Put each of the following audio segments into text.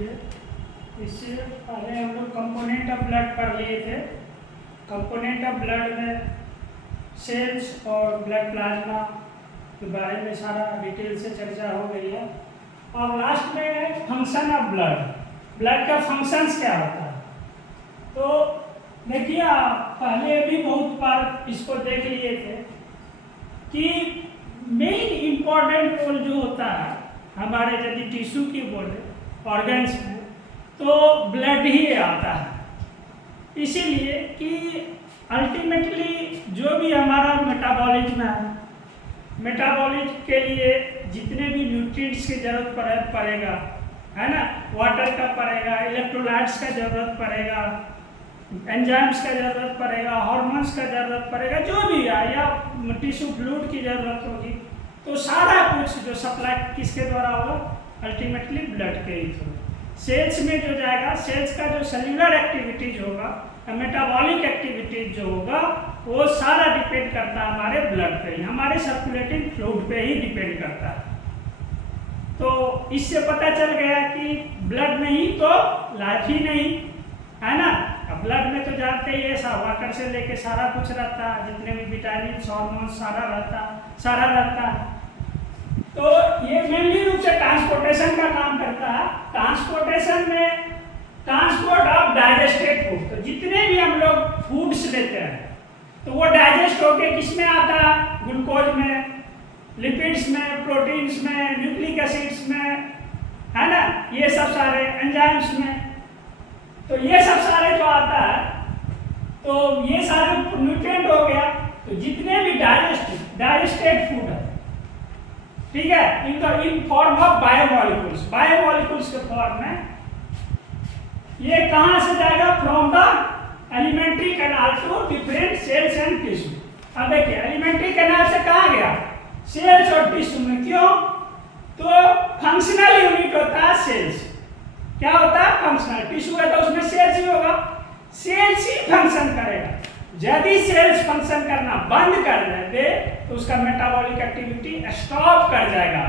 ये इससे पहले हम लोग कंपोनेंट ऑफ ब्लड पढ़ लिए थे। कंपोनेंट ऑफ ब्लड में सेल्स और ब्लड प्लाज्मा के बारे में सारा डिटेल से चर्चा हो गई है। और लास्ट में फंक्शन ऑफ ब्लड का फंक्शंस क्या होता है। तो देखिए पहले भी बहुत बार इसको देख लिए थे कि मेन इम्पॉर्टेंट रोल जो होता है हमारे यदि टिश्यू की बोले ऑर्गन्स में तो ब्लड ही आता है। इसीलिए कि अल्टीमेटली जो भी हमारा मेटाबॉलिज्म है, मेटाबॉलिज्म के लिए जितने भी न्यूट्रिएंट्स की जरूरत पड़ेगा, है ना, वाटर का पड़ेगा, इलेक्ट्रोलाइट्स का जरूरत पड़ेगा, एंजाइम्स का जरूरत पड़ेगा, हार्मोन्स का जरूरत पड़ेगा, जो भी है, या टिश्यू फ्लूइड की जरूरत होगी, तो सारा कुछ जो सप्लाई किसके द्वारा होगा, अल्टीमेटली ब्लड के ही थ्रू। सेल्स में जो जाएगा, सेल्स का जो सेल्यूलर एक्टिविटीज होगा, मेटाबॉलिक एक्टिविटीज जो होगा, वो सारा डिपेंड करता है हमारे ब्लड पे ही, हमारे सर्कुलेटिंग फ्लूइड पे ही डिपेंड करता है। तो इससे पता चल गया कि ब्लड नहीं तो लाइफ ही नहीं, है ना। अब ब्लड में तो जानते ही ऐसा वाटर से लेके सारा कुछ रहता है, जितने भी विटामिन हार्मोन सारा रहता है। तो ये मेनली रूप से ट्रांसपोर्टेशन का काम करता है। ट्रांसपोर्टेशन में ट्रांसपोर्ट ऑफ डाइजेस्टेड फूड, तो जितने भी हम लोग फूड्स लेते हैं तो वो डाइजेस्ट होके किस में आता है, ग्लूकोज में, लिपिड्स में, प्रोटीन्स में, न्यूक्लिक एसिड्स में, है ना, ये सब सारे एंजाइम्स में। तो ये सब सारे जो आता है तो ये सारे न्यूट्रिएंट हो गया। तो जितने भी डाइजेस्टेड फूड है, ठीक है, इन फॉर्म ऑफ बायोमॉलिक्यूल्स के फॉर्म में ये कहां से जाएगा, from the elementary canal to different cells and tissue. अब देखिए एलिमेंट्री कैनाल से कहा गया, सेल्स और टिश्यू में। क्यों, तो फंक्शनल यूनिट होता है सेल्स। क्या होता है, फंक्शनल। टिश्यू है तो उसमें सेल्स ही होगा, सेल्स ही फंक्शन करेगा। यदि सेल्स फंक्शन करना बंद कर दे तो उसका मेटाबॉलिक एक्टिविटी स्टॉप कर जाएगा।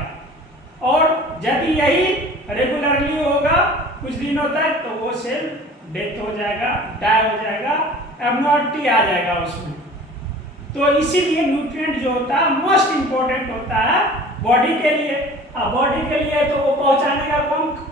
और यदि यही रेगुलरली होगा कुछ दिनों तक तो वो सेल डेथ हो जाएगा, डाई हो जाएगा, एब्नॉर्मलिटी आ जाएगा उसमें। तो इसीलिए न्यूट्रिएंट जो होता है मोस्ट इंपॉर्टेंट होता है बॉडी के लिए। अब बॉडी के लिए तो वो पहुंचाने का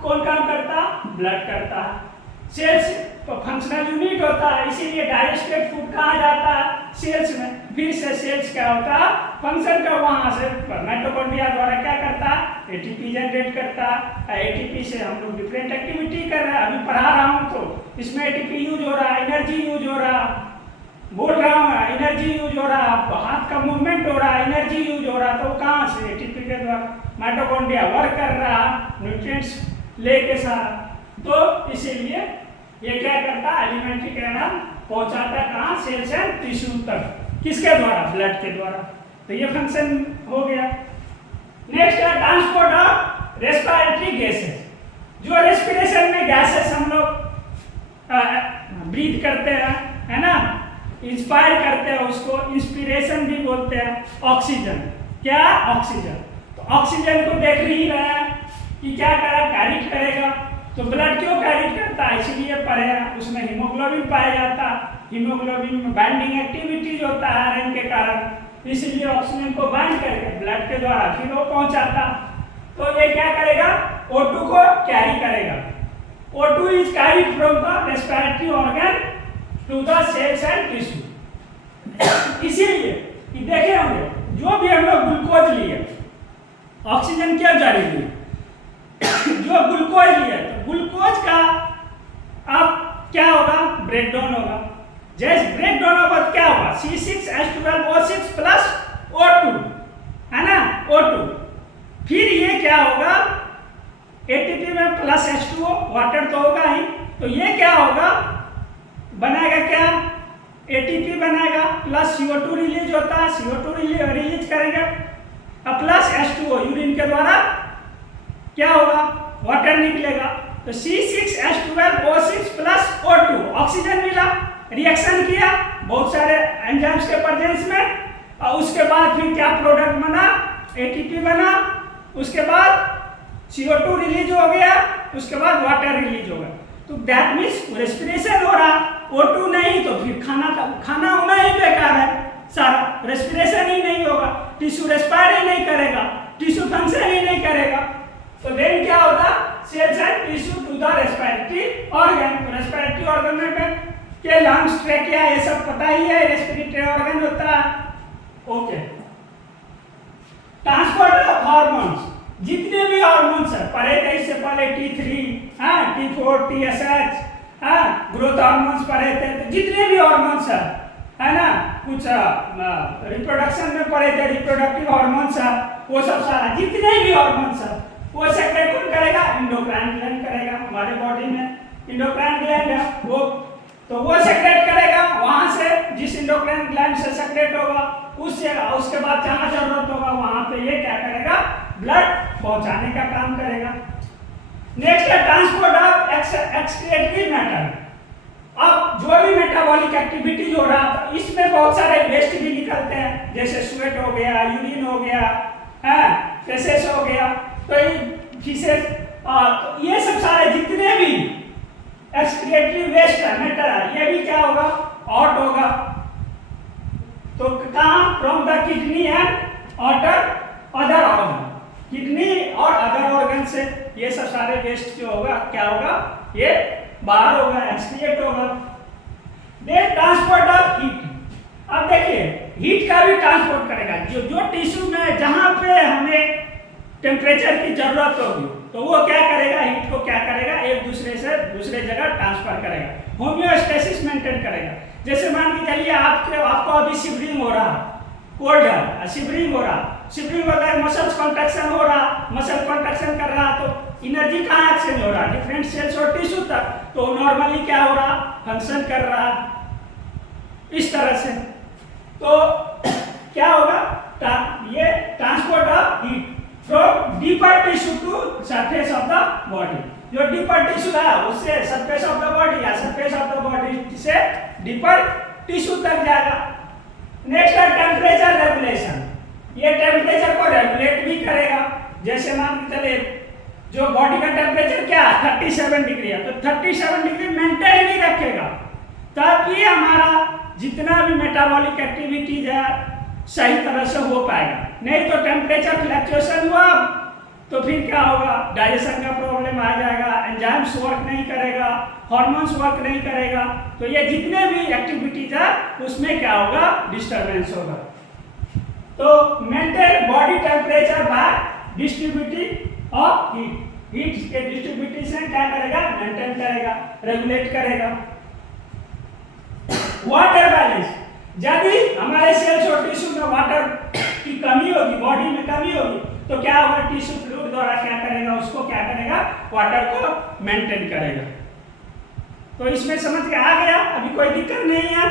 कौन काम करता है, ब्लड करता है। सेल्स तो फंक्शनल यूनिट होता है, इसीलिए डाइजेस्टेड फूड कहाँ जाता है, सेल्स में। फिर से सेल्स क्या होता है, फंक्शन का वहां से माइटोकॉन्ड्रिया द्वारा क्या करता है, एटीपी जनरेट करता है। एटीपी से हम लोग डिफरेंट एक्टिविटी कर रहे हैं। अभी पढ़ा रहा हूँ तो इसमें एटीपी यूज हो रहा है, एनर्जी यूज हो रहा है, बोल रहा हूँ एनर्जी यूज हो रहा है, हाथ का मूवमेंट हो रहा है, एनर्जी यूज हो रहा है। तो कहाँ से, एटीपी के द्वारा। माइटोकॉन्ड्रिया वर्क कर रहा है न्यूट्रिएंट्स लेके सारा। तो इसीलिए ये क्या करता है, एलिमेंट्री कैनाल पहुंचाता है कहाँ, सेल्स एंड टिश्यू तक। किसके द्वारा, ब्लड के द्वारा। तो ये फंक्शन हो गया। नेक्स्ट है ट्रांसपोर्ट ऑफ रेस्पिरेटरी गैसेस। जो रेस्पिरेशन में गैसेस हम लोग ब्रीथ करते हैं, है ना, इंस्पायर करते हैं, उसको इंस्पिरेशन भी बोलते हैं। ऑक्सीजन, क्या, ऑक्सीजन। तो ऑक्सीजन को देख ही रहे हैं कि क्या करेगा, कैरिट करेगा। तो ब्लड क्यों कैरिट करता है, इसीलिए पढ़ेगा। उसमें हीमोग्लोबिन पाया जाता है, हीमोग्लोबिन में बाइंडिंग एक्टिविटीज होता है आयरन के कारण, इसलिए ऑक्सीजन को बाइंड करके ब्लड के द्वारा फिर वो पहुंचाता। तो ये क्या करेगा, O2 को कैरी करेगा। O2 is carried from the respiratory organ to the cells and tissue. इसीलिए देखे होंगे जो भी हम लोग ग्लूकोज लिए, ऑक्सीजन क्या जारी हुई, जो ग्लूकोज लिया तो ग्लूकोज का अब क्या होगा, ब्रेकडाउन होगा। जैसे ब्रेकडाउन होगा तो क्या होगा, C6H12O6 प्लस O2, है ना, O2। फिर ये क्या होगा, ATP में प्लस H2O, वाटर तो होगा ही। तो ये क्या होगा, बनाएगा क्या, ATP बनाएगा, प्लस CO2 रिलीज होता है, CO2 रिलीज करेंगे, अब प्लस H2O यूरिन के द्वारा क्या होगा, वाटर निकलेगा। तो C6H12O6 प्लस O2, ऑक्सीजन मिला, रिएक्शन किया बहुत सारे एंजाइम्स के प्रेजेंस में, और उसके बाद फिर क्या प्रोडक्ट बना, ATP बना। उसके बाद CO2 रिलीज हो गया, उसके बाद वाटर रिलीज होगा। तो दैट मीन्स रेस्पिरेशन हो रहा, O2 नहीं तो फिर खाना होना ही बेकार है सारा, रेस्पिरेशन ही नहीं होगा, टिश्यू रेस्पायर ही नहीं करेगा, टिश्यू फंक्शन ही नहीं करेगा। तो देन क्या होगा, cells and tissue to the respiratory organ. तो रेस्पिरेटरी ऑर्गन में के लंग्स, ट्रैकिया, ये सब पता ही है, रेस्पिरेटरी ऑर्गन होता है। ओके, ट्रांसपोर्ट ऑफ हार्मोन्स, जितने भी हार्मोन्स है पढ़े थे इससे पहले, T3, T4, TSH, growth hormones पढ़े थे। तो जितने भी हार्मोन्स है ना, कुछ रिप्रोडक्शन में पढ़े थे, रिप्रोडक्टिव हार्मोन्स है, वो सब सारा जितने भी हार्मोन्स है वो सेक्रेट कौन करेगा, एंडोक्राइन ग्लैंड करेगा। हमारे बॉडी में एंडोक्राइन ग्लैंड है वो, तो वो सेक्रेट करेगा, वहां से जिस एंडोक्राइन ग्लैंड से सेक्रेट होगा उसके बाद जहां जरूरत होगा वहां पे ये क्या करेगा, ब्लड पहुंचाने का काम करेगा। नेक्स्ट है ट्रांसपोर्ट ऑफ एक्सक्रीटरी मैटर। अब जो भी मेटाबॉलिक एक्टिविटीज हो रहा था इसमें बहुत सारे वेस्ट भी निकलते हैं, जैसे स्वेट हो गया, यूरिन हो गया, फेसेस हो गया, तो ये सब सारे जितने भी एक्सक्रीटरी वेस्ट है, मैटर है, ये भी क्या होगा, आउट होगा। तो कहाँ, from the kidney and other organ, kidney और अदर ऑर्गन से ये सब सारे वेस्ट जो होगा क्या होगा, ये बाहर होगा, एक्सक्रिएट होगा। Then transport of heat. अब देखिए हीट का भी ट्रांसपोर्ट करेगा, जो टिश्यू में जहां पे हमें टेम्परेचर की जरूरत होगी तो वो क्या करेगा, हीट को क्या करेगा, एक दूसरे से दूसरे जगह ट्रांसफर करेगा, होम्योस्टेसिस मेंटेन करेगा। जैसे मान के चलिए आपको अभी शिवरिंग हो रहा, कोल्ड है, शिवरिंग हो रहा, शिवरिंग वगैरह मसल्स कॉन्ट्रैक्शन हो रहा, मसल कॉन्ट्रैक्शन कर रहा, तो एनर्जी कहाँ एक्सचेंज हो रहा, डिफरेंट सेल्स और टिश्यू तक, तो नॉर्मली क्या हो रहा, फंक्शन कर रहा इस तरह से। तो क्या होगा, ये transport of heat from deeper tissue to surface of the body. जो डीपर टिश्यू है उससे सरफेस ऑफ द बॉडी या सरफेस ऑफ द बॉडी से डीपर टिश्यू तक जाएगा। नेक्स्ट है टेम्परेचर रेगुलेशन। ये टेम्परेचर को रेगुलेट भी करेगा। जैसे मान के चले जो बॉडी का टेम्परेचर क्या है 37 डिग्री है, तो 37 डिग्री मेंटेन ही रखेगा, तभी हमारा जितना भी मेटाबॉलिक एक्टिविटीज है सही तरह से हो पाएगा। नहीं तो टेम्परेचर फ्लक्चुएशन हुआ तो फिर क्या होगा, डाइजेशन का प्रॉब्लम आ जाएगा, एंजाइम्स वर्क नहीं करेगा, हार्मोन्स वर्क नहीं करेगा, तो ये जितने भी एक्टिविटीज है उसमें क्या होगा, डिस्टर्बेंस होगा। तो maintain body temperature by distributing of heat. Heat के डिस्ट्रीब्यूशन क्या करेगा, मेंटेन करेगा, रेगुलेट करेगा। Water balance. यदि हमारे सेल्स और टिश्यू में वाटर की कमी होगी, बॉडी में कमी होगी, तो क्या होगा, टिश्यू फ्लूइड द्वारा क्या करेगा, उसको क्या करेगा, वाटर को मेंटेन करेगा। तो इसमें समझ के आ गया, अभी कोई दिक्कत नहीं है।